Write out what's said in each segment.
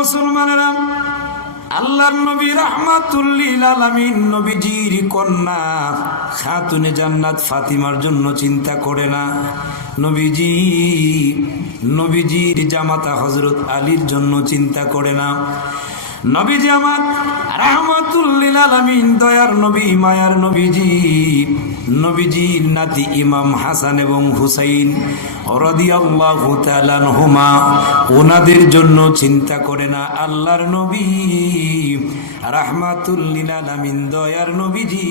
মুসলমানেরা, আল্লাহর নবী রাহমাতুল লিল আলামিন নবীজির কন্যা খাতুনে জান্নাত ফাতিমার জন্য চিন্তা করে না, নবীজির জামাতা হযরত আলীর জন্য চিন্তা করে না। নবীজি আমার রাহমাতুল লিল আলামিন দয়ার নবী মায়ার নবীজির নাতি ইমাম হাসান এবং হুসাইন রাদিয়াল্লাহু তাআলা আনহুমা, ওনাদের জন্য চিন্তা করে না। আল্লাহর নবী রাহমাতুল লিল আলামিন দয়ার নবীজি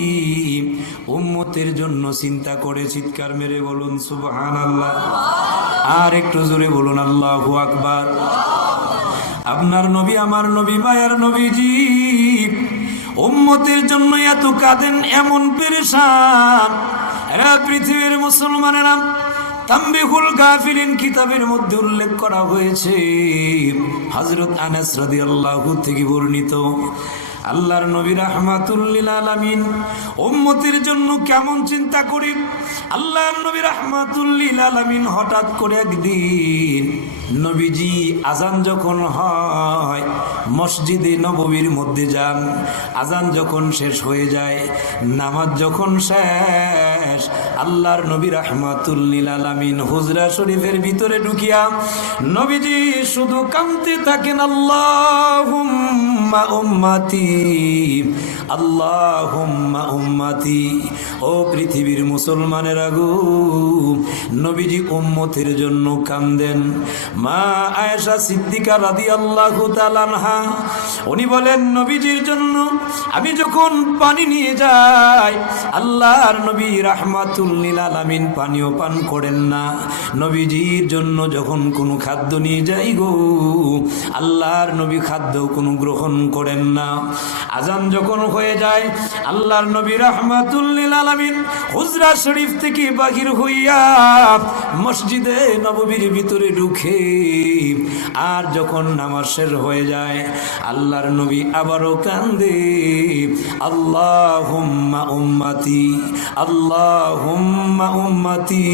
উম্মতের জন্য চিন্তা করে। চিৎকার মেরে বলুন সুবহানাল্লাহ। আর একটু জোরে বলুন আল্লাহু আকবার। আপনার নবী আমার নবী মায়ার নবীজি উম্মতের জন্য এত কাঁদেন, এমন পেরেশান। এরা পৃথিবীর মুসলমানেরা, তানবীহুল গাফিলিন কিতাবের মধ্যে উল্লেখ করা হয়েছে, হযরত আনাস রাদিয়াল্লাহু থেকে বর্ণিত, আল্লাহর নবী রাহমাতুল লিল আলামিন উম্মতের জন্য কেমন চিন্তা করি। আল্লাহর নবী রাহমাতুল লিল আলামিন হঠাৎ করে একদিন নবীজি আজান যখন হয় মসজিদে নববীর মধ্যে যান, আজান যখন শেষ হয়ে যায়, নামাজ যখন শেষ, আল্লাহর নবী রাহমাতুল লিল আলামিন হুজরা শরীফের ভিতরে ঢুকিয়া নবীজি শুধু কাঁদতে থাকেন, আল্লাহুম্মা উম্মতি আল্লাহুম্মা উম্মতি। ও পৃথিবীর মুসলমানেরা গো, নবীজি উম্মতের জন্য কাঁদেন। মা আয়েশা সিদ্দিকা রাদিয়াল্লাহু তাআলা আনহা উনি বলেন, নবীজির জন্য আমি যখন পানি নিয়ে যাই, আল্লাহর নবী রাহমাতুল লিল আলামিন পানিও পান করেন না। নবীজির জন্য যখন কোনো খাদ্য নিয়ে যাই গো, আল্লাহর নবী খাদ্য কোনো গ্রহণ করেন না। আজান যখন হয়ে যায়, আল্লাহর নবী রাহমাতুল লিল আলামিন হুজরা শরীফ থেকে বাহির হইয়া মসজিদে নববীর ভিতরে ঢুকে, আর যখন নামাজ শেষ হয়ে যায়, আল্লাহর নবী আবারও কান্দে, আল্লাহুম্মা উম্মতি আল্লাহুম্মা উম্মতি।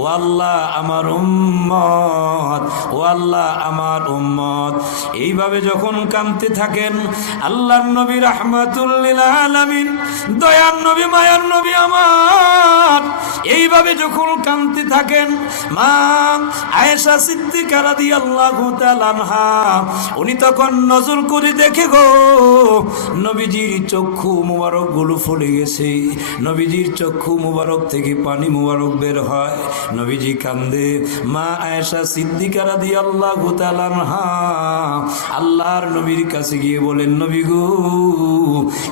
ও আল্লাহ আমার উম্মত, ও আল্লাহ আমার উম্মত। এইভাবে যখন কাঁদতে থাকেন, আল্লাহর নবী রাহমাতুল লিল আলামিন দয়ার নবী মায়ার নবী আমার এইভাবে যখন কাঁদতে থাকেন, মা আয়েশা সিদ্দিকা রাদিয়াল্লাহু তাআলা আনহা উনি তখন নজর করে দেখে গো, নবীজির চক্ষু মুবারক গুলো ফুলে গেছে, নবীজির চক্ষু মুবারক থেকে পানি মুবারক বের হয়, নবীজি কান্দে। মা আয়েশা সিদ্দিকা রাদিয়াল্লাহু তাআলা আনহা আল্লাহর নবীর কাছে গিয়ে বলেন, নবী গো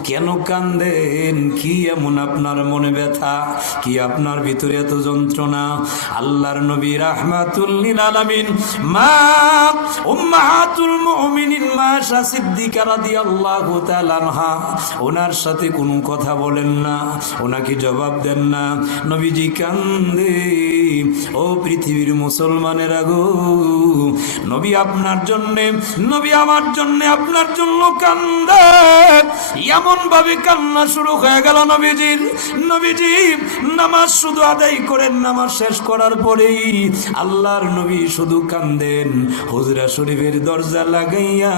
কেন কান্দেন, কি এমন আপনার মনে ব্যথা, কি আপনার ভিতরে এত যন্ত্রণা? আল্লাহর নবী রাহমাতুল লিল আলামিন মা উম্মাহাতুল মুমিনিন মা আয়েশা সিদ্দিকা রাদিয়াল্লাহু তাআলা আনহা ওনার সাথে কোনো কথা বলেন না, ওনাকে জবাব দেন না। নবীজি কান্দে। ও পৃথিবীর মুসলমানেরা গো, নবী আপনার জন্যে, নবী আমার জন্যে, আপনার জন্য কান্দে। এমন ভাবে কান্না শুরু হয়ে গেল নবীজি নামাজ শুধু আদায় করেন, নামাজ শেষ করার পরেই আল্লাহর নবী শুধু কান্দেন। হুজরা শরীফের দরজা লাগাইয়া,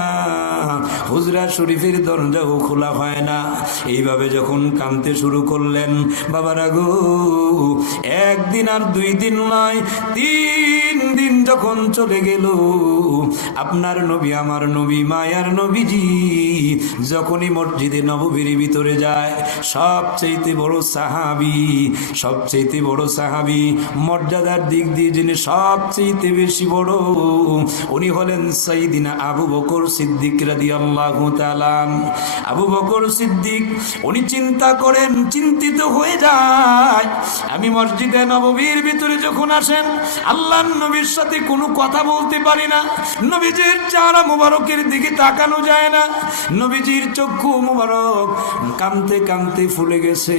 হুজরা শরীফের দরজাও খোলা হয় না। এইভাবে যখন কাঁদতে শুরু করলেন, বাবারা গো, একদিন আর 2 দিন নয়, 3 দিন যখন চলে গেল, আপনার নবী আমার নবী মায়ার নবীজি যখনই মসজিদে নববীর ভিতরে যায়, সবচেয়ে বড় সাহাবী, মর্যাদার দিক দিয়ে যিনি সবচেয়ে বেশি বড়, উনি হলেন সাইয়্যিদিনা আবু বকর সিদ্দিক রাদিয়াল্লাহু তাআলা। আবু বকর সিদ্দিক উনি চিন্তা করেন, চিন্তিত হয়ে যায়, আমি মসজিদে নববীর ভিতরে যখন আসেন, আল্লাহর নবীর সাথে কোনো কথা বলতে পারি না, নবীজির চেহারা মুবারকের দিকে তাকানো যায় না, নবীজির চক্ষু মুবারক কাঁদতে কাঁদতে ফুলে গেছে,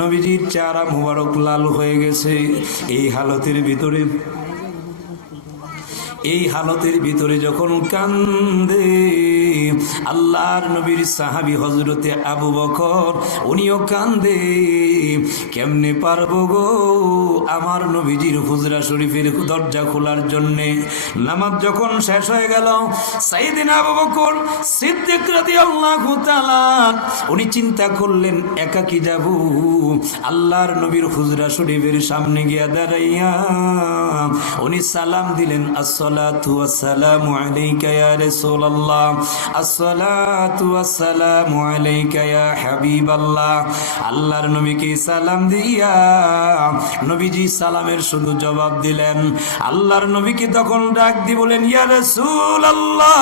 নবীজির চেহারা মুবারক লাল হয়ে গেছে। এই হালতের ভিতরে এই হালতের ভিতরে যখন কান্দে, আল্লাহর নবীর সাহাবী হযরতে আবু বকর উনিও কান্দে। কেমনে পারবো গো আমার নবীজির হুজরা শরীফের দরজা খোলার জন্যে। নামাজ যখন শেষ হয়ে গেল, সাইয়েদনা আবু বকর সিদ্দিক রাদিয়াল্লাহু তাআলা উনি চিন্তা করলেন একা কি যাব, আল্লাহর নবীর হুজরা শরীফের সামনে গিয়া দাঁড়াইয়া উনি সালাম দিলেন, আসসালাতু ওয়াসসালামু আলাইকা ইয়া রাসূলুল্লাহ, আসসালাতু ওয়াসসালামু আলাইকা ইয়া হাবিবাল্লাহ। আল্লাহর নবীকে সালাম দিয়া নবীজি সালামের শুধু জবাব দিলেন। আল্লাহর নবীকে তখন ডাক দিয়ে বলেন, ইয়া রাসূলুল্লাহ,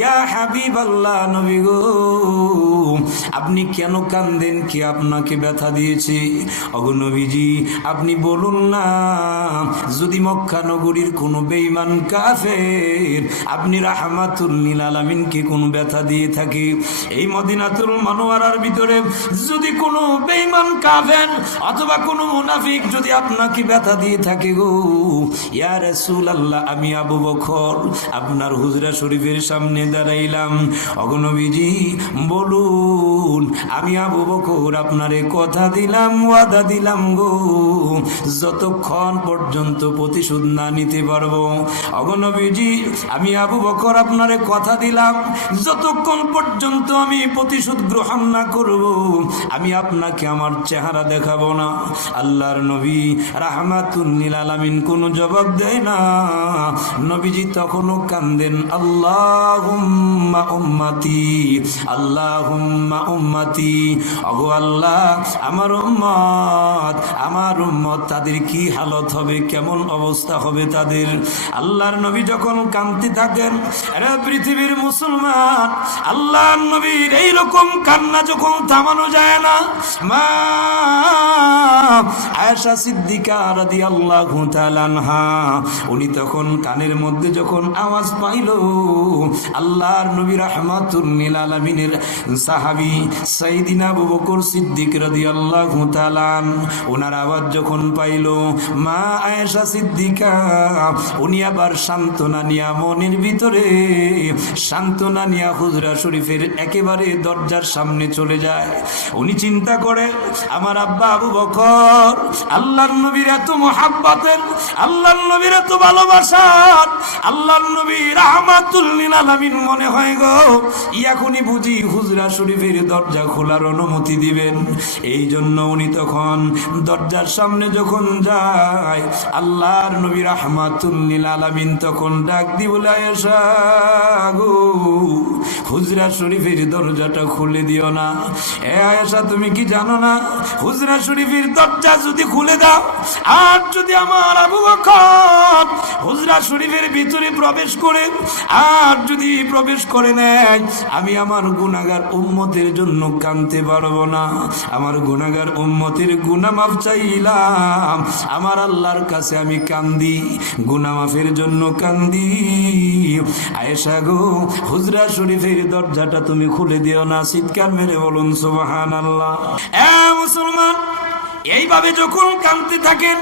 ইয়া হাবিবাল্লাহ, নবী গো আপনি কেন কান্দেন, কি আপনাকে ব্যথা দিয়েছে? ওগো নবীজি আপনি বলুন না, যদি মক্কা নগরীর কোনো বেঈমান কাফের আপনি রাহমাতুল লিল আলামিনকে কোনো ব্যথা দিয়ে থাকে, এই মদিনাতুল মুনাওয়ারার ভিতরে যদি কোনো বেঈমান কাফের অথবা কোনো মুনাফিক যদি আপনাকে ব্যথা দিয়ে থাকে গো, ইয়া রাসূলুল্লাহ আমি আবু বকর আপনার হুজরা শরীফের সামনে দাঁড়াইলাম, ওগো নবীজি বলুন, আমি আবু বকর আপনারে কথা দিলাম, ওয়াদা দিলাম গো, যতক্ষণ পর্যন্ত প্রতিশোধ না নিতে পারবো, ওগো নবীজি আমি আবু বকর আপনারে কথা দিলাম, যতক্ষণ পর্যন্ত আমি প্রতিশোধ গ্রহণ না করব আমি আপনাকে আমার চেহারা দেখাবো না। আল্লাহর নবী রাহমাতুল লিল আলামিন কোনো জবাব দেয় না। নবীজি তখনও কান্দেন, আল্লাহুম্মা উম্মতি, আল্লাহুম্মা উম্মতি, ওগো আল্লাহ আমার উম্মত তাদের কি হালত হবে, কেমন অবস্থা হবে তাদের। আল্লাহর নবী যখন কাঁদতে থাকেন, এরা পৃথিবীর মুসলমান, আল্লাহর নবীর এইরকম কান্না যখন থামানো যায় না, মা আয়েশা সিদ্দিকা রাদিয়াল্লাহু তাআলা আনহা উনি তখন কানের মধ্যে যখন আওয়াজ পাইল, আল্লাহর নবী রাহমাতুল লিল আলামিনের সাহাবী সাইয়েদনা আবু বকর সিদ্দিক রাদিয়াল্লাহু তাআলা ওনার আওয়াজ যখন পাইল, মা আয়েশা সিদ্দিকা উনি আবার সান্ত্বনা নিয়া মনের ভিতরে সান্ত্বনা নিয়া হুজরা শরীফের একেবারে দরজার সামনে চলে যায়। উনি চিন্তা করে আমার আব্বা আবু বকর আল্লাহর নবীর এত মুহাব্বতের, আল্লাহর নবীর এত ভালোবাসার, আল্লাহর নবী রাহমাতুল লিল আলামিন মনে হয় গো এখনই বুঝি হুজরা শরীফের দরজা খোলার অনুমতি দিবেন। এই জন্য উনি তখন দরজার সামনে যখন যায়, আল্লাহর নবী রাহমাতুল লিল আলামিন তখন ডাক দিয়ে বলে, আয়েশা গো হুজরা শরীফের দরজাটা খুলে দিও না। এ আয়েশা তুমি কি জানো না, হুজরা শরীফের দরজা যদি খুলে দাও আর যদি আমার আবু বকর হুজরা শরীফের ভিতরে প্রবেশ করে আর যদি প্রবেশ করে নেয়, আমি আমার গুনাহগার উম্মতের জন্য কাঁদতে পারবো না। আমার গুনাহগার উম্মতের গুনাহ মাফ চাইলাম, আমার আল্লাহর কাছে আমি কান্দি, গুনাহ মাফের জন্য কান্দি। আয়েশা গো হুজরা শরীফের দরজাটা তুমি খুলে দিও না। চিৎকার মেরে বলুন সুবহানাল্লাহ। এ মুসলমান, এইভাবে যখন কাঁদতে থাকেন,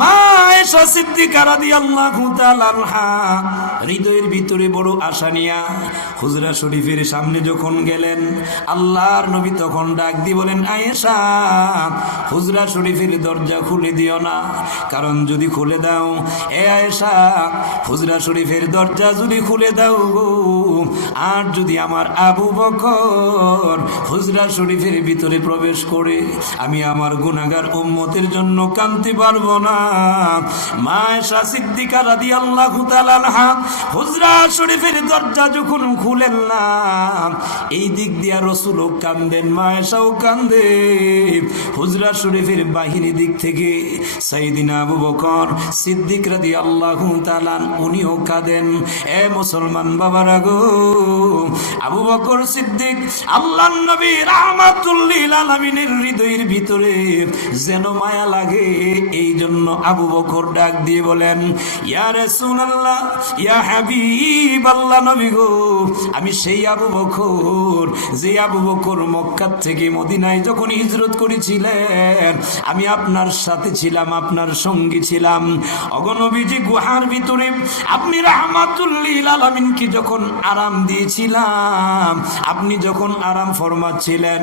মা আয়েশা সিদ্দিকা রাদিয়াল্লাহু তাআলা আনহা হৃদয়ের ভিতরে বড় আশা নিয়া হুজরা শরীফের সামনে যখন গেলেন, আল্লাহর নবী তখন ডাক দিয়ে বলেন, আয়েশা হুজরা শরীফের দরজা খুলে দিও না, কারণ যদি খুলে দাও, এ আয়েশা হুজরা শরীফের দরজা যদি খুলে দাও গো, আর যদি আমার আবু বকর হুজরা শরীফের ভিতরে প্রবেশ করে, আমি আমার গুনাহগার উম্মতের জন্য কাঁদতে পারবো না। মা আয়েশা সিদ্দিকা রাদিয়াল্লাহু তাআলা আনহা হুজরা শরীফের দরজা যখন খুলেন না, এই দিক দিয়া রাসূলও কাঁদেন, মা আয়েশাও কাঁদে। হুজরা শরীফের বাহিনী দিক থেকে সাইয়েদনা আবু বকর সিদ্দিক রাদিয়াল্লাহু তাআলা উনিও কাঁদেন। এ মুসলমান বাবারা গো, আবু বকর সিদ্দিক আল্লাহর নবী রাহমাতুল লিল আলামিনের হৃদয়ের ভিতরে যেন মায়া লাগে, এই জন্য আবু বকর ডাক দিয়ে বলেন, ইয়া রাসূলুল্লাহ, ইয়া হাবিবাল্লাহ, নবী গো, আমি সেই আবু বকর, যে আবু বকর মক্কা থেকে মদিনায় যখন হিজরত করেছিলেন আমি আপনার সাথে ছিলাম, আপনার সঙ্গী ছিলাম। ওগো নবীজি, গুহার ভিতরে আপনি রাহমাতুল লিল আলামিনকে যখন আরাম দিয়েছিলাম, আপনি যখন আরাম ফরমাচ্ছিলেন,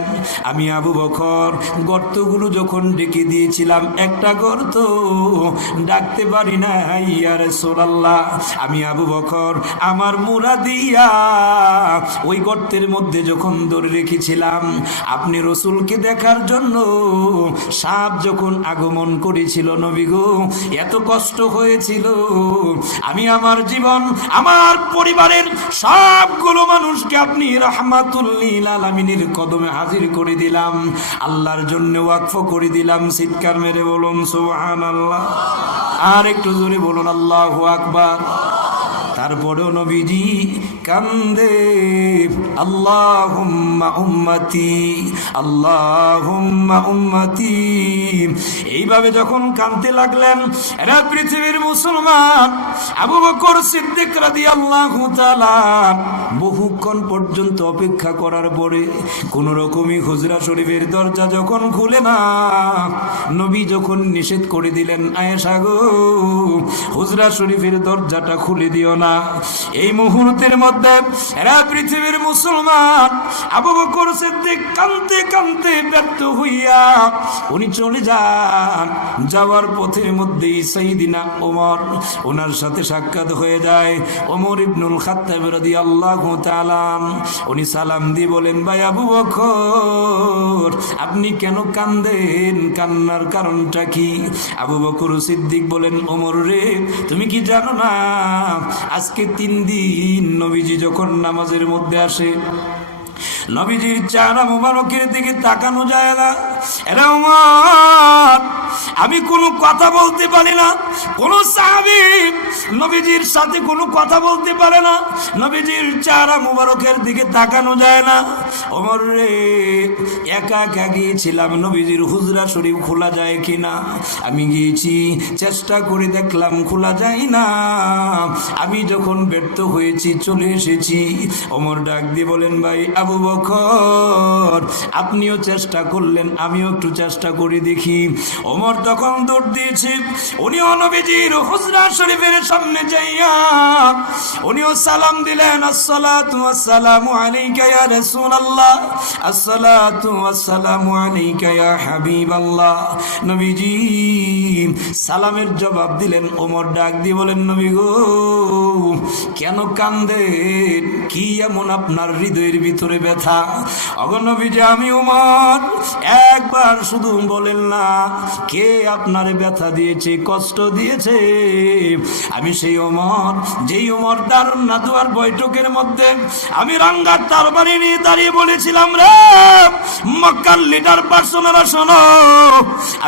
আমি আবু বকর গর্তগুলো যখন ডেকে দিয়েছিলাম, একটা গর্ত ডাকতে পারি না। ইয়া রাসূলুল্লাহ, আমি আবু বকর আমার মুরা দিয়া ওই গর্তের মধ্যে যখন ধরে রেখেছিলাম, আপনি রসুলকে দেখার জন্য সাপ যখন আগমন করেছিল নবী গো, এত কষ্ট হয়েছিল। আমি আমার জীবন, আমার পরিবারের সবগুলো মানুষকে আপনি রাহমাতুল লিল আলামিনের কদমে হাজির করে দিলাম, আল্লাহর জন্য ওয়াকফ করে দিলাম। চিৎকার মেরে বলুন সুবহানাল্লাহ। আর একটু জোরে বলুন আল্লাহু আকবার। তারপরেও নবীজি কান্দে, আল্লাহুম্মা উম্মতি, আল্লাহুম্মা উম্মতি। এইভাবে যখন কাঁদতে লাগলেন, এরা পৃথিবীর মুসলমান, আবু বকর সিদ্দিক রাদিয়াল্লাহু তাআলা বহুক্ষণ পর্যন্ত অপেক্ষা করার পরে কোন রকমই হুজরা শরীফের দরজা যখন খুলে না, নবী যখন নিষেধ করে দিলেন, আয়েশা গো, হুজরা শরীফের দরজাটা খুলে দিও না। এই মুহূর্তের মধ্যে এরা পৃথিবীর মুসলমান, আবু বকর সিদ্দিক কাঁদতে কাঁদতে ব্যর্থ হইয়া উনি চলে যান। যাওয়ার পথের মধ্যেই সাইয়্যিদিনা ওমর, ওনার সাথে সাক্ষাৎ হয়ে যায়। ওমর ইবনুল খাত্তাব রাদিয়াল্লাহু তাআলা উনি সালাম দিয়ে বলেন, ভাই আবু বকর, আপনি কেন কান্দেন? কান্নার কারণটা কি? আবু বকর সিদ্দিক বলেন, ওমর রে, তুমি কি জানো না, আজকে 3 দিন নবীজি যখন নামাজের মধ্যে আসে, নবীজির চেহারা মোবারকের দিকে তাকানো যায় না। এরা ওমর, আমি কোনো কথা বলতে পারি না। কোন সাহাবী নবীজির সাথে কোনো কথা বলতে পারে না, নবীজির চেহারা মোবারকের দিকে তাকানো যায় না। ওমর রে, একা একা গিয়েছিলাম, নবীজির হুজরা শরীফ খোলা যায় কিনা, আমি গিয়েছি, চেষ্টা করে দেখলাম খোলা যায় না। আমি যখন ব্যর্থ হয়েছি চলে এসেছি। ওমর ডাক দিয়ে বলেন, ভাই আবু বকর, আপনিও চেষ্টা করলেন, আমিও একটু চেষ্টা করে দেখি। ওমর তখন দৌড় দিয়েছে, উনিও নবীজির হুজরা শরীফের সামনে যাইয়া উনিও সালাম দিলেন, আসসালাতু ওয়াসসালামু আলাইকা ইয়া রাসূলুল্লাহ, আসসালাতু ওয়াসসালামু আলাইকা ইয়া হাবিবাল্লাহ। নবীজি সালামের জবাব দিলেন। ওমর ডাক দিয়ে বলেন, নবী গো, কেন কান্দেন? কি এমন আপনার হৃদয়ের ভিতরে ব্যথা? ওগো নবীজি, আমি ওমর, একবার শুধু বলেন না, কে আপনার ব্যথা দিয়েছে, কষ্ট দিয়েছে? আমি সেই ওমর, যেই ওমর দারুন নাদুয়ার বৈঠকের মধ্যে আমি রাঙ্গার তরবারি নিয়ে দাঁড়িয়ে বলেছিলাম, রে মক্কার লিডার পার্সনেরা শোনো,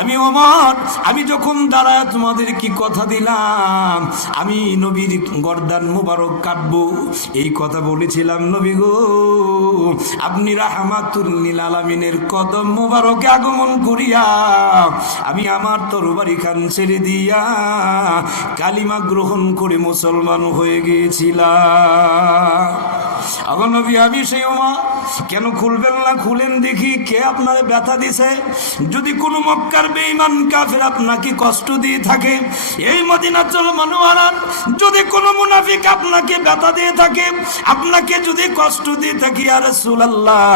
আমি ওমর, আমি যখন দাঁড়ায় তোমাদের কি কথা দিলাম, আমি নবীর গর্দান মুবারক কাটবো, এই কথা বলেছিলাম। নবী গো, আপনি রাহমাতুল লিল আলামিনের কদম মুবারকে আগমন করিয়া আমি আমার তরবারি খান ছেড়ে দিয়া কালিমা গ্রহণ করে মুসলমান হয়ে গিয়েছিলাম। আগো নবী, আমি সেই ওমর, কেন খুলবেন না? খুলেন দেখি, কে আপনার ব্যথা দিছে? যদি কোনো মক্কার বেঈমান কাফের আপনাকে কষ্ট দিয়ে থাকে, এই মদিনাতুল মুনাওয়ারা যদি কোনো মুনাফিক আপনাকে ব্যথা দিয়ে থাকে, আপনাকে যদি কষ্ট দিয়ে থাকে, ইয়া রাসূলুল্লাহ,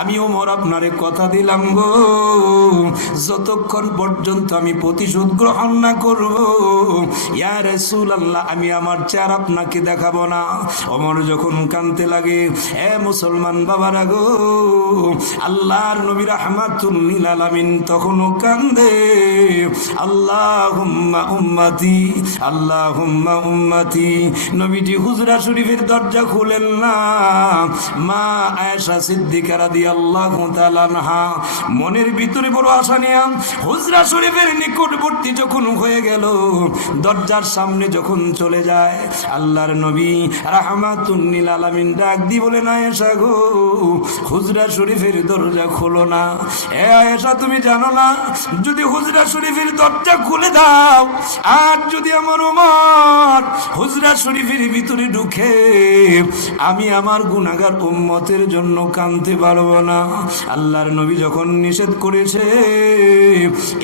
আমি ওমর আপনারে কথা দিলাম গো, যতক্ষণ পর্যন্ত আমি প্রতিশোধ গ্রহণ না করব, ইয়া রাসূলুল্লাহ, আমি আমার চেহারা আপনাকে দেখাবো না। ওমর যখন কাঁদতে লাগে, এ মুসলমান বাবারা গো, আল্লাহর নবী রাহমাতুল লিল আলামিন তখনও কান্দে, আল্লাহুম্মা উম্মতি, আল্লাহুম্মা উম্মতি। নবীজি নবীজি হুজরা শরীফের দরজা খুলেন না। মা আয়েশা সিদ্দিকা রাদিয়াল্লাহু তাআলা আনহা মনের ভিতরে বড় আশা নিয়ে হুজরা শরীফের নিকটবর্তী যখন হয়ে গেল, দরজার সামনে যখন চলে যায়, আল্লাহর নবী রাহমাতুল লিল আলামিন ডাক দি বলেন, আয়েশা গো, হুজরা শরীফের দরজা খোলো না। এ আয়েশা, তুমি জানো না, যদি হুজরা শরীফের দরজা খুলে দাও আর যদি আমার উম্মত হুজরা শরীফের ভিতরে ঢুকে, আমি আমার গুনাহগার উম্মতের জন্য কাঁদতে পারবো না। আল্লাহর নবী যখন নিষেধ করেছে,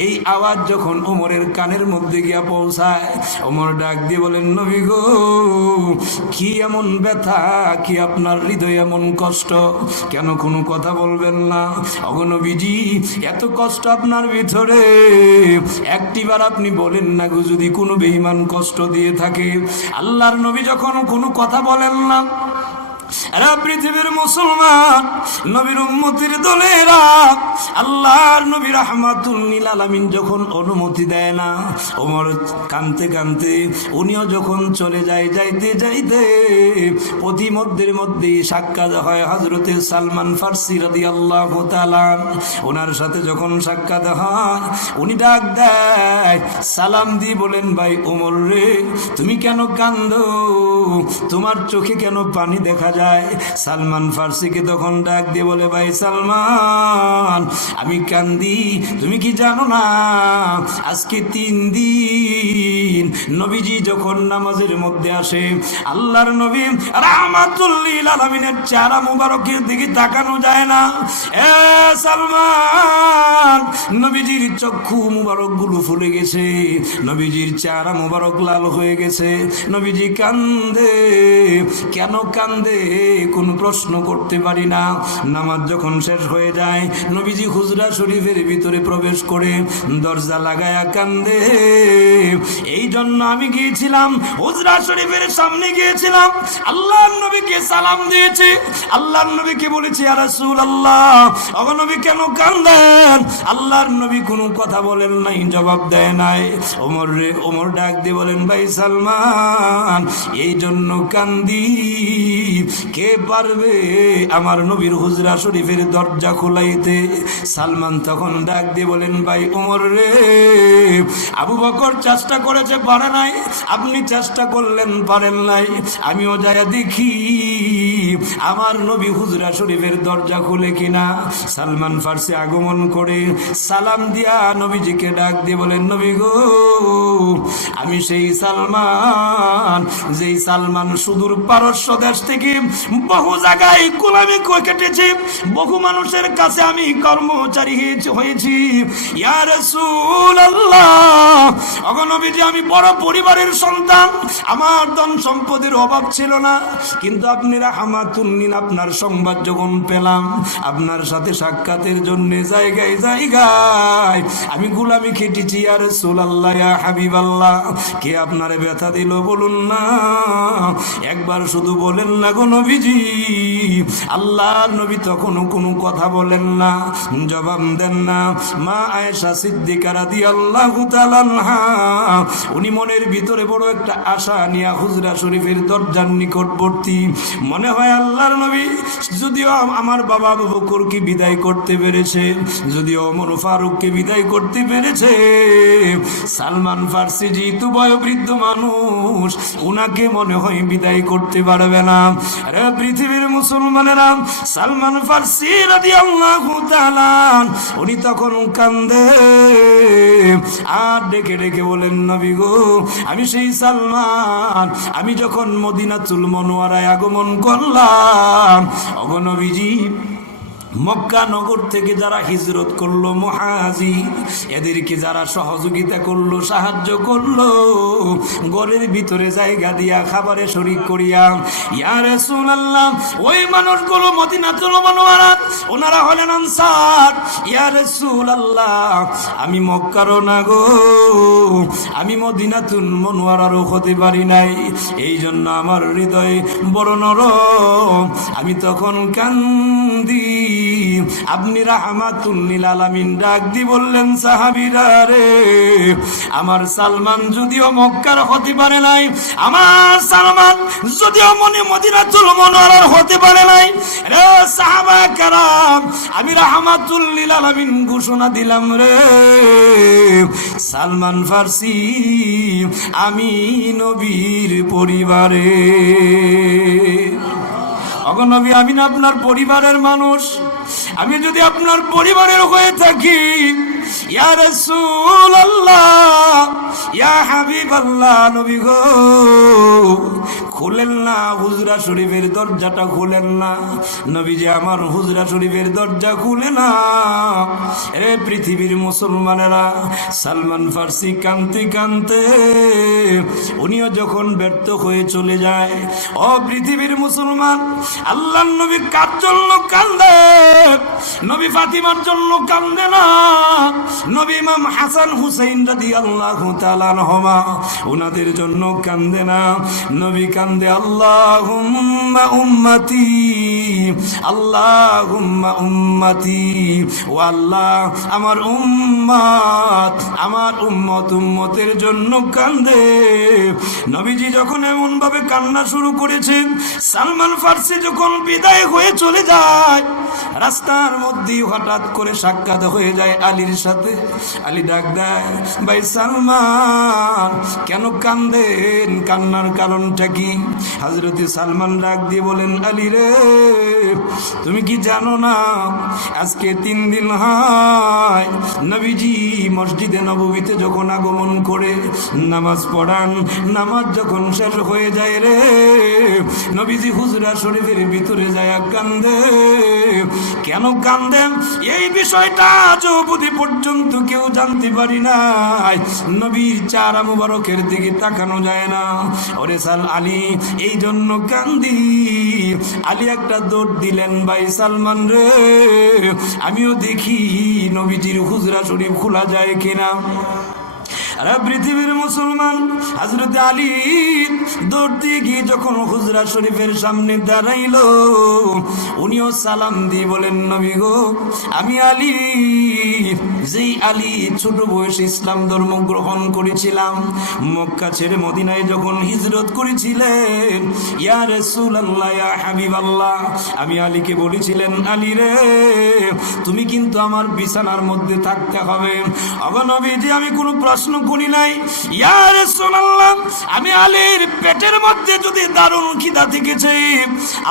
এই আওয়াজ যখন ওমরের কানের মধ্যে গিয়া পৌঁছায়, ওমর ডাক দিয়ে বলেন, নবী গো, কি এমন ব্যথা, কি আপনার হৃদয়ে এমন কষ্ট, কেন কোনো কথা বলবেন না? ওগো নবীজি, এত কষ্ট আপনার ভিতরে, একটিবার আপনি বলেন না গো, যদি কোনো বেঈমান কষ্ট দিয়ে থাকে। আল্লাহর নবী যখন কোনো কথা বলেন না, এরা পৃথিবীর মুসলমান নবীর উম্মতের দলেরা, আল্লাহর নবী রাহমাতুল লিল আলামিন যখন অনুমতি দেয় না, ওমর কানতে কানতে উনিও যখন চলে যায়, যাইতে যাইতে পথিমধ্যের মধ্যে সাক্ষাৎ হয় হযরতে সালমান ফারসি রাদিয়াল্লাহু তাআলা। ওনার সাথে যখন সাক্ষাৎ হয়, উনি ডাক দেয়, সালাম দিয়ে বলেন, ভাই ওমর রে, তুমি কেন কান্দো? তোমার চোখে কেন পানি দেখা যায়? সালমান ফারসিকে তখন ডাক দিয়ে বলে, ভাই সালমান, আমি কান্দি, তুমি কি জানো না, আজকে 3 দিন নবীজি যখন নামাজের মধ্যে আসে, আল্লাহর নবী রাহমাতুল লিল আলামিনের চেহারা মুবারকের দিকে তাকানো যায় না। এ সালমান, নবীজির চক্ষু মুবারক গুলো ফুলে গেছে, নবীজির চেহারা মুবারক লাল হয়ে গেছে, নবীজি কান্দে। কেন কান্দে কোনো প্রশ্ন করতে পারি না। নামাজ যখন শেষ হয়ে যায়, নবীজি হুজরা শরীফের ভিতরে প্রবেশ করে দরজা লাগায়া কান্দে। এই জন্য আমি গিয়েছিলাম হুজরা শরীফের সামনে, গিয়েছিলাম আল্লাহর নবীকে সালাম দিয়েছি, আল্লাহর নবীকে বলেছি, ইয়া রাসূলুল্লাহ, ওগো নবী কেন কান্দেন? আল্লাহর নবী কোনো কথা বলেন নাই, জবাব দেয় নাই। ওমর রে, ওমর ডাক দিয়ে বলেন, ভাই সালমান, এই জন্য কান্দি, কে পারবে আমার নবীর হুজরা শরীফের দরজা খোলাইতে? সালমান তখন ডাক দিয়ে বলেন, ভাই ওমর রে, আবু বকর চেষ্টা করেছে, পারে নাই, আপনি চেষ্টা করলেন, পারেন নাই, আমিও যায়া দেখি আমার নবী হুজরা শরীফের দরজা খুলে কিনা। সালমান ফারসি আগমন করে সালাম দিয়া নবীজিকে ডাক দিয়ে বলেন, নবী গো, আমি সেই সালমান, যেই সালমান সুদূর পারস্য দেশ থেকে বহু জায়গায় গোলামি কেটেছে, বহু মানুষের কাছে আমি কর্মচারী হয়েছি। ইয়া রাসূলুল্লাহ, ওগো নবীজি, আমি বড় পরিবারের সন্তান, আমার ধন সম্পদের অভাব ছিল না, কিন্তু আপনি রাহমাতুল লিল, আপনার সংবাদ যখন পেলাম, আপনার সাথে সাক্ষাতের জন্য জায়গায় জায়গায় আমি গোলামি খেটেছি। ইয়া রাসূলুল্লাহ, ইয়া হাবিবাল্লাহ, কে আপনারে ব্যথা দিল বলুন না, একবার শুধু বলেন না গো নবীজি। আল্লাহর নবী তখনও কোনো কথা বলেন না, জবাব দেন না। মা আয়েশা সিদ্দিকা রাদিয়াল্লাহু তাআলা আনহা, উনি মনের ভিতরে বড় একটা আশা নিয়ে হুজরা শরীফের দরজার নিকটবর্তী। মনে হয় আল্লাহর নবী যদিও আমার বাবা আবু বকরকে বিদায় করতে পেরেছে, যদিও ওমর ফারুককে বিদায় করতে পেরেছে, সালমান ফারসি যেহেতু বয়োবৃদ্ধ মানুষ, উনাকে মনে হয় বিদায় করতে পারবে না। রে পৃথিবীর মুসলমানেরা, সালমান ফারসি রাদিয়াল্লাহু তাআলা উনি তখন কান্দে আর ডেকে ডেকে বলেন, নবী গো, আমি সেই সালমান, আমি যখন মদিনাতুল মুনাওয়ারায় আগমন করলাম, ওগো নবীজি, মক্কা নগর থেকে যারা হিজরত করলো মুহাজির, এদেরকে যারা সহযোগিতা করলো, সাহায্য করলো, ঘরের ভিতরে জায়গা দিয়া, খাবারে শরীক করিয়া, ইয়া রাসূলুল্লাহ, ওই মানুষগুলো মদিনাতুল মুনাওয়ারা, ওনারা হলেন আনসার। ইয়া রাসূলুল্লাহ, আমি মক্কারও না গো, আমি মদিনাতুল মুনাওয়ারারও হতে পারি নাই, এই জন্য আমার হৃদয় বড় নরম। আমি তখন কান্দি, আপনি রাহমাতুল লিল আলামিন। ডাক দি বললেন, সাহাবীরা রে, আমার সালমান যদিও মক্কার হতে পারে নাই, আমার সালমান যদিও মদিনাতুল মুনাওয়ারার হতে পারে নাই, রে সাহাবা কেরাম, আমি রাহমাতুল লিল আলামিন ঘোষণা দিলাম রে, সালমান ফার্সি আমি নবীর পরিবারে। অগনবী, আমি না আপনার পরিবারের মানুষ, আমি যদি আপনার পরিবারের হয়ে থাকি, ইয়া রাসূলুল্লাহ, ইয়া হাবিবাল্লাহ, নবী গো খুলেন না হুজরা শরীফের দরজাটা, খুলেন না। নবীজি আমার হুজরা শরীফের দরজা খুলে না। এ পৃথিবীর মুসলমানেরা, সালমান ফার্সি কাঁদতে কাঁদতে উনিও যখন ব্যর্থ হয়ে চলে যায়, ও পৃথিবীর মুসলমান, আল্লাহর নবী কার জন্য কান্দে? নবী ফাতিমার জন্য কান্দে না, নবী ইমাম হাসান হুসাইন রাদিয়াল্লাহু তাআলা আনহুমা ওনাদের জন্য কান্দে না। নবী কান্দে আল্লাহুম্মা উম্মতি, আল্লাহুম্মা উম্মতি, ও আল্লাহ আমার উম্মত, আমার উম্মতের জন্য কান্দে। নবীজি যখন এমন ভাবে কান্না শুরু করেছেন, সালমান ফার্সি যখন বিদায় হয়ে চলে যায়, রাস্তার মধ্যে হঠাৎ করে সাক্ষাৎ হয়ে যায় আলীর সাথে। আলী ডাক দেয়, ভাই সালমান কেন কান্দেন? কান্নার কারণটা কি? হযরত সালমান ডাক দিয়ে বলেন, আলী রে, তুমি কি জানো না আজকে 3 দিন হয় নবীজি মসজিদে নববীতে যখন আগমন করে নামাজ পড়ান, নামাজ যখন শেষ হয়ে যায় রে, নবীজি হুজরা শরীফের ভিতরে যায় কান্দে। কেন কান্দেন এই বিষয়টা আজ অবধি পর্যন্ত কেউ জানতে পারি নাই। নবীর চেহারা মুবারকের দিকে তাকানো যায় না। ওরে আলী, এই জন্য কান্দি। আলী একটা দৌড় দিলেন, ভাই সালমান রে, আমিও দেখি নবীজির হুজরা শরীফ খোলা যায় কিনা। পৃথিবীর মুসলমান, হযরত আলী দৌড় দিয়ে গিয়ে যখন হুজরা শরীফের সামনে দাঁড়াইল, উনিও সালাম দিয়ে বলেন, নবী গো, আমি আলী, যেই আলী ছোট বয়সে ইসলাম ধর্ম গ্রহণ করেছিলাম, মক্কা ছেড়ে মদিনায় যখন হিজরত করেছিলেন, ইয়া রাসূলুল্লাহ, ইয়া হাবিবাল্লাহ, আমি আলীকে বলেছিলেন, আলী রে, তুমি কিন্তু আমার বিছানার মধ্যে থাকতে হবে। ওগো নবীজি, আমি কোনো প্রশ্ন করি নাই। ইয়া রাসূলুল্লাহ, আমি আলীর পেটের মধ্যে যদি দারুণ খিদা থেকেছে,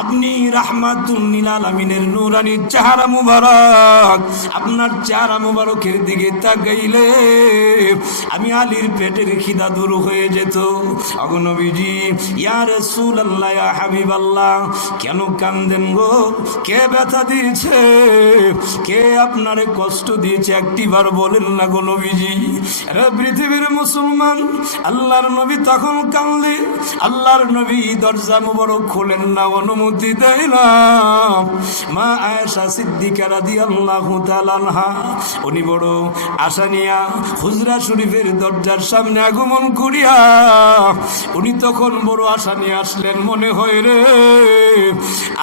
আপনি রাহমাতুল লিল আলামিনের নূরানী চেহারা মুবারক, আপনার চেহারা মুবারকের দিকে তাকাইলে আমি আলীর পেটের খিদা দূর হয়ে যেত। ওগো নবীজি, ইয়া রাসূলুল্লাহ, ইয়া হাবিবাল্লাহ, কেন কান্দেন গো? কে ব্যথা দিয়েছে? কে আপনারে কষ্ট দিয়েছে? একটিবার বলেন না গো নবীজি। পৃথিবীর মুসলমান, আল্লাহর নবী তখন কাঁদলে, আল্লাহর নবী দরজা মুবারক খোলেন না, অনুমতি দেয় না। মা আয়েশা সিদ্দিকা রাদিয়াল্লাহু তাআলা আনহা, উনি বড় আশা নিয়া হুজরা শরীফের দরজার সামনে আগমন করিয়া, উনি তখন বড় আশা নিয়ে আসলেন। মনে হয় রে,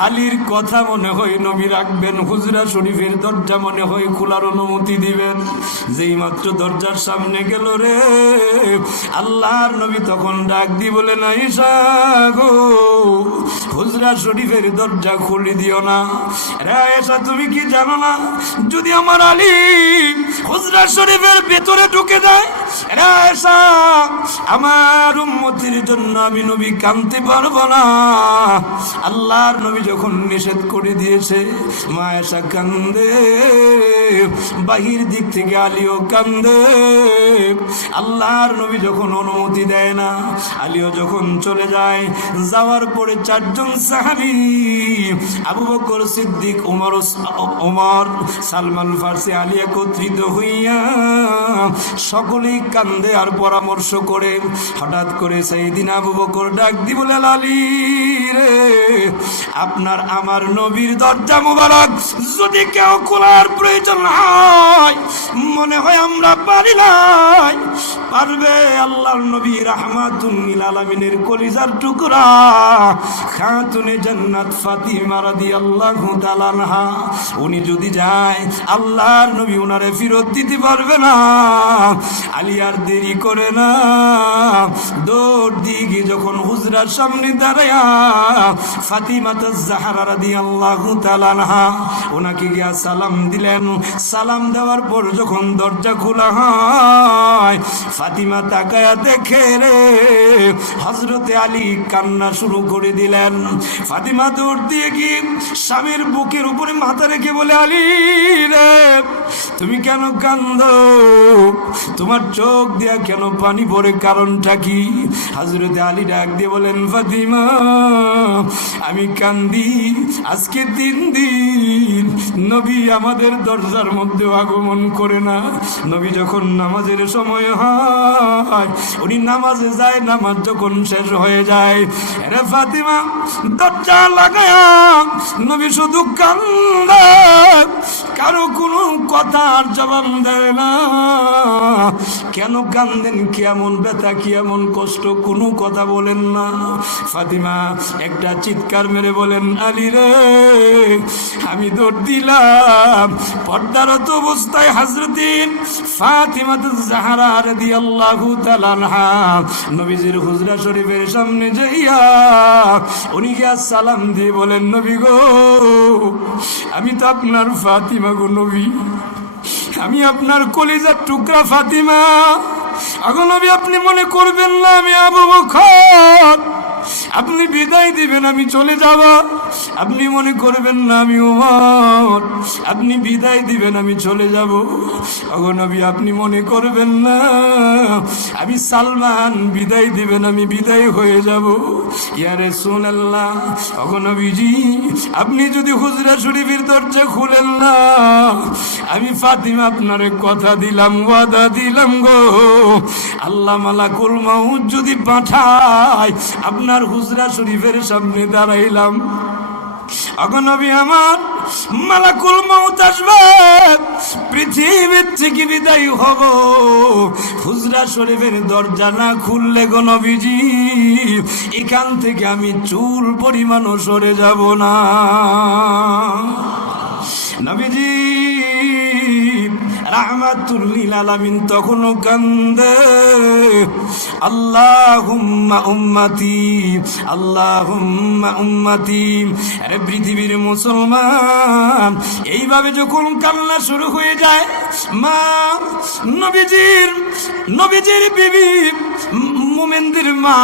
আলীর কথা মনে হয় নবী রাখবেন, হুজরা শরীফের দরজা মনে হয় খোলার অনুমতি দিবেন। যেই মাত্র দরজার সামনে গেল রে, আল্লাহর নবী তখন ডাক দিয়ে বলেন, আয়েশা গো, হুজরা শরীফের দরজা খুলে দিও না। রে আয়েশা, তুমি কি জানো না, যদি আমার আলী হুজরা শরীফের ভেতরে ঢুকে যায়, রে আয়েশা, আমার উম্মতের জন্য আমি নবী কাঁদতে পারবো না। আল্লাহর নবী যখন নিষেধ করে দিয়েছে, মা আয়েশা কান্দে, বাহির দিক থেকে আলীও কান্দে। আল্লাহর নবী যখন অনুমতি দেয় না, আলীও যখন চলে যায়, যাওয়ার পরে 4 জন সাহাবী, আবু বকর সিদ্দিক, ওমর, সালমান ফার্সি, আলী একত্রিত হইয়া সকলেই কান্দে আর পরামর্শ করে। হঠাৎ করে সাইয়েদিনা আবু বকর ডাক দি বলে, আলী রে, আপনার আমার নবীর দরজা মুবারক যদি কেউ খোলার প্রয়োজন হয়, মনে হয় আমরা পারি নাই, পারবে আল্লাহর নবী রাহমাতুল লিল আলামিনের কলিজার টুকরা খাতুনে জান্নাত ফাতিমা রাদিয়াল্লাহু তাআলা আনহা, উনি যদি যায় আল্লাহর নবী ওনারে ফেরত দিতে পারবে না। আলী আর দেরি করে না, দৌড় দিয়ে গিয়ে যখন হুজরার সামনে দাঁড়ায়া ফাতিমা জাহরা রাদিয়াল্লাহু তাআলা আনহা ওনাকে গিয়া সালাম দিলেন। সালাম দেওয়ার পর যখন দরজা খোলা হয়, ফাতিমা তাকায়া দেখে রে হযরতে আলী কান্না শুরু করে দিলেন। ফাতিমা দৌড় দিয়ে গিয়ে স্বামীর বুকের উপরে মাথা রেখে বলে, আলী রে তুমি কেন কান্দো? তোমার চোখ দিয়া কেন পানি পড়ে, কারণটা কি? হযরতে আলী ডাক দিয়ে বলেন, ফাতিমা আমি কান্দি, আজকে 3 দিন নবী আমাদের দরজার মধ্যে আগমন করে না। নবী যখন নামাজের সময় হয় উনি নামাজে যায়, নামাজ যখন শেষ হয়ে যায় রে ফাতিমা দরজা লাগায়া নবী শুধু কান্দে, কারো কোনো কথার জবাব দেয় না। কেন কান্দেন, কি এমন ব্যথা, কি এমন কষ্ট, কোনো কথা বলেন না। ফাতিমা একটা চিৎকার মেরে বলেন, আলী রে আমি দৌড় দিলাম। পর্দারত অবস্থায় হযরতে ফাতিমা জাহরা রাদিয়াল্লাহু তাআলা আনহা নবীজির হুজরা শরীফের সামনে যাইয়া উনি গিয়া সালাম দিয়ে বলেন, নবী গো আমি তো আপনার ফাতিমা গো নবী, আমি আপনার কলিজার টুকরা ফাতিমা। আগো নবী আপনি মনে করবেন না আমি আবু বকর, আপনি বিদায় দিবেন আমি চলে যাব। আপনি মনে করবেন না আমি ওমর, আপনি বিদায় দিবেন আমি চলে যাব। ওগো নবী আপনি মনে করবেন না আমি সালমান, বিদায় দিবেন আমি বিদায় হয়ে যাব। ইয়া রাসূলুল্লাহ, ওগো নবীজি আপনি যদি হুজরা শরীফের দরজা খুলেন না, আমি ফাতিমা আপনারে কথা দিলাম, ওয়াদা দিলাম গো, আল্লাহ মালাকুল মাউত যদি পাঠায় আপনার হুজরা শরীফের সামনে দাঁড়াইলাম, ওগো নবী আমার মালাকুল মাউত আসবে, পৃথিবীর থেকে বিদায় হব, হুজরা শরীফের দরজা না খুললে গো নবীজি এখান থেকে আমি চুল পরিমাণও সরে যাব না। নবীজি রাহমাতুল লিল আলামিন তখনও কান্দে, আল্লাহুম্মা উম্মতি আল্লাহুম্মা উম্মতি। আরে পৃথিবীর মুসলমান এইভাবে যখন কান্না শুরু হয়ে যায়, মা নবীজির বিবি মুমিনদের মা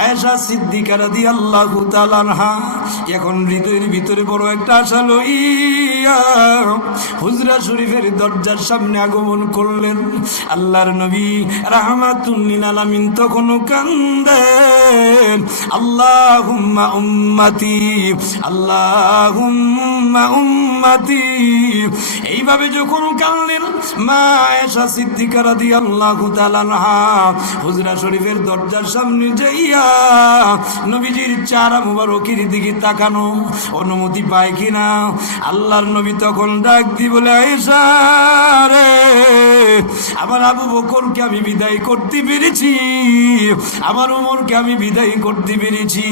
আয়েশা সিদ্দিকা রাদিয়াল্লাহু তাআলা আনহা এখন হৃদয়ের ভিতরে বড় একটা আশা লইয়া হুজরা শরীফের দরজার সামনে আগমন করলেন। আল্লাহর নবী রাহমাতুল লিল আলামিন তখনও কান্দেন, আল্লাহুম্মা উম্মতি আল্লাহুম্মা উম্মতি। এইভাবে যখন কাঁদলেন, মা আয়েশা সিদ্দিকা রাদিয়াল্লাহু তাআলা আনহা হুজরা শরীফের দরজার সামনে যাইয়া নবীজির চেহারা মুবারকের দিকে তাকানো অনুমতি পায় কিনা। আল্লাহর নবী তখন ডাক দি বলে, আয়েশা রে আমার আবু বকরকে আমি বিদায় করতে পেরেছি, আমার ওমরকে আমি বিদায় করতে পেরেছি,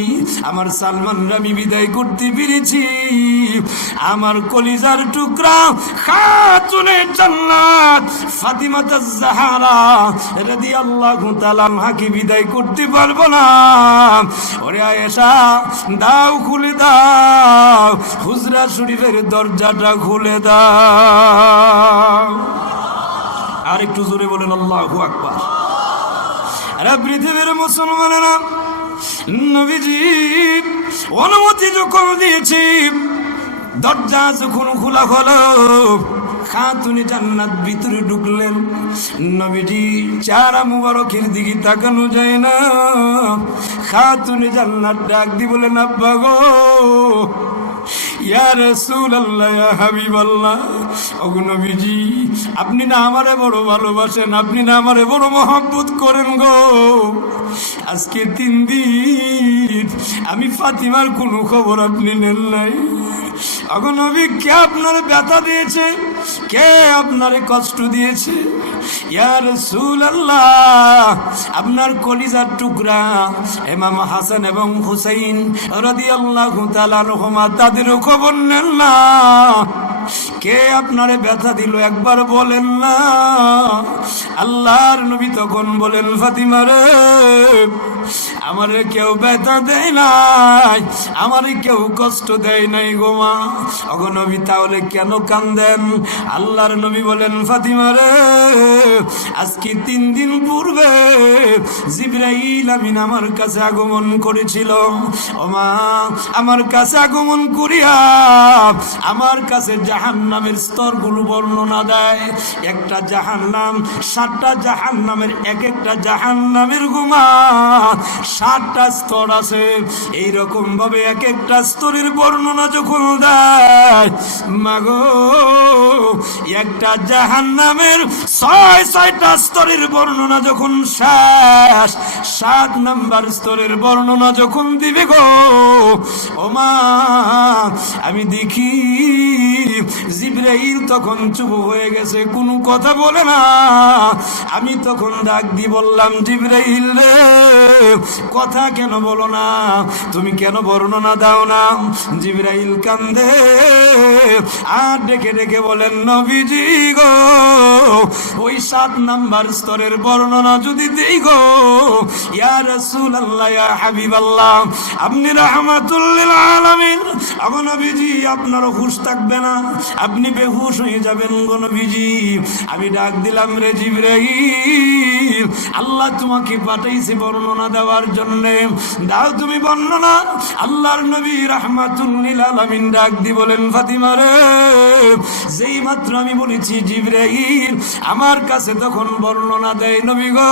আমার সালমানকে আমি বিদায় করতে পেরেছি, আমার কলিজার টুকরা খাতুনে জান্নাত ফাতিমা জাহরা রাদিয়াল্লাহু তাআলা আনহাকে বিদায় করতে পারবো না। ওরে আয়েশা দাও, খুলে দাও, হুজরা শরীফের দরজাটা খুলে দাও। আর একটু জোরে বলেন আল্লাহু আকবার। আরে পৃথিবীর মুসলমানেরা, নবীজি অনুমতি যখন দিয়েছি, দরজা যখন খোলা হলো, খাতুনে জান্নাত ভিতরে ঢুকলেন। নবীজি চেহারা মুবারকের দিকে তাকানো যায় না। খাতুনে জান্নাত ডাক দি বলেন, আব্বা গো, ইয়া রাসূলুল্লাহ, ইয়া হাবিবাল্লাহ, ওগো নবীজি আপনি না আমারে বড় ভালোবাসেন, আপনি না আমারে বড় মহব্বত করেন গো। আজকে 3 দিন আমি ফাতিমার কোনো খবর আপনি নেন নাই। ওগো নবী, কে আপনার ব্যথা দিয়েছে? কে আপনারে কষ্ট দিয়েছে? ইয়া রাসূলুল্লাহ, আপনার কলিজার টুকরা ইমাম হাসান এবং হুসাইন রাদিয়াল্লাহু তাআলা আনহুমা, তাদেরও খবর নেন না। কে আপনারে ব্যথা দিল একবার বলেন না। আল্লাহর নবী তখন বলেন, ফাতিমা রে, আমারে কেউ ব্যথা দেয় নাই, আমারে কেউ কষ্ট দেয় নাই গো মা। ওগো নবী, তাহলে কেন কান্দেন? আল্লাহর নবী বলেন, ফাতিমা রে, আজকে 3 দিন পূর্বে জিবরাইল আমিন আমার কাছে আগমন করেছিল। ও মা, আমার কাছে আগমন করিয়া আমার কাছে জাহান্নামের স্তরগুলো বর্ণনা দেয়। একটা জাহান্নাম, 7টা জাহান্নামের, এক একটা জাহান্নামের গুমা 7টা স্তর আছে। এইরকম ভাবে এক একটা স্তরের বর্ণনা যখন দেয়, মাগো, একটা জাহান্নামের 6টা স্তরের বর্ণনা যখন শেষ, 7 নাম্বার স্তরের বর্ণনা যখন দিবে গো, ও মা, আমি দেখি জিবরাইল তখন চুপ হয়ে গেছে, কোনো কথা বলে না। আমি তখন ডাক দি বললাম, জিবরাইল রে, কথা কেন বলো না? তুমি কেন বর্ণনা দাও না? জিবরাইল কান্দে আর ডেকে ডেকে বলেন, নবীজি গো, ওই 7 নাম্বার স্তরের বর্ণনা যদি দেই গো, ইয়া রাসূলুল্লাহ, ইয়া হাবিবাল্লাহ, আপনি রাহমাতুল লিল আলামিন, আগো নবীজি, আপনার হুঁশ থাকবে না, আপনি বেহুশ হয়ে যাবেন গো নবীজি। আমি ডাক দিলাম, রে জিবরাইল, আল্লাহ তোমাকে পাঠাইছে বর্ণনা দেওয়ার জন্য, দাও তুমি বর্ণনা। আল্লাহর নবী রাহমাতুল লিল আলামিন ডাক দি বলেন, ফাতিমা রে, যেই মাত্র আমি বলেছি জিবরাইল আমার কাছে তখন বর্ণনা দেয়, নবী গো,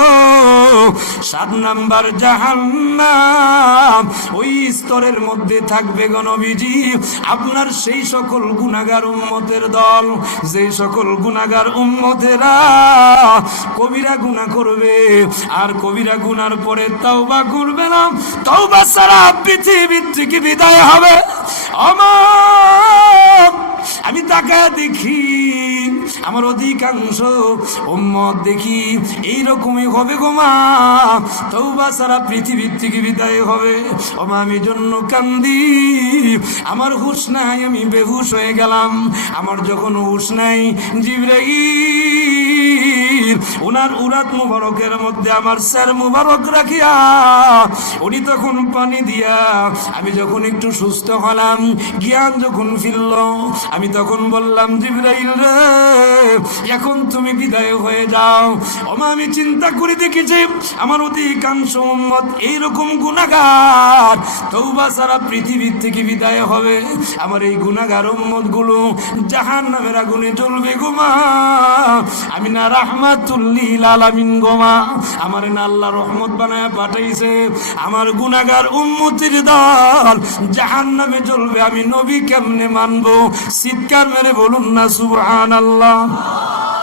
7 নাম্বার জাহান্নাম, ওই স্তরের মধ্যে থাকবে গো নবীজি আপনার সেই সকল গুনাহগার উম্মতের দল, যে সকল গুনাহগার উম্মতেরা কবিরা গুনাহ করবে, আর কবিরা গুনার পরে তওবা করবে না, তওবা ছাড়া পৃথিবীর থেকে বিদায় হবে। আমার আমি তাকায় দেখি, আমার অধিকাংশ উম্মত দেখি এইরকমই হবে গো মা, তওবা ছাড়া পৃথিবীর থেকে বিদায় হবে। ও মা, আমি জন্য কান্দি, আমার হুঁশ নাই, আমি বেহুশ হয়ে গেলাম। আমার যখন হুঁশ নাই, জিবরাইল ওনার উরাত মুবারকের মধ্যে আমার স্যার মুবারক রাখিয়া উনি তখন পানি দিয়া, আমি যখন একটু সুস্থ হলাম, জ্ঞান যখন ফিরল, আমি তখন বললাম, জিবরাইল রে, এখন তুমি বিদায় হয়ে যাও। ওমা, আমি চিন্তা করে দেখেছি আমার অধিকাংশ উম্মত এইরকম গুনাহগার, তওবা ছাড়া পৃথিবীর থেকে বিদায় হবে। আমার এই গুনাহগার উম্মত গুলো জাহান্নামের আগুনে জ্বলবে গো মা। আমি না রাহমাতুল লিল আলামিন গো মা, আমার না আল্লাহ রহমত বানায় পাঠাইছে, আমার গুনাহগার উম্মতের দল জাহান্নামে জ্বলবে, আমি নবী কেমনে মানবো? চিৎকার মেরে বলুন না সুবহানাল্লাহ।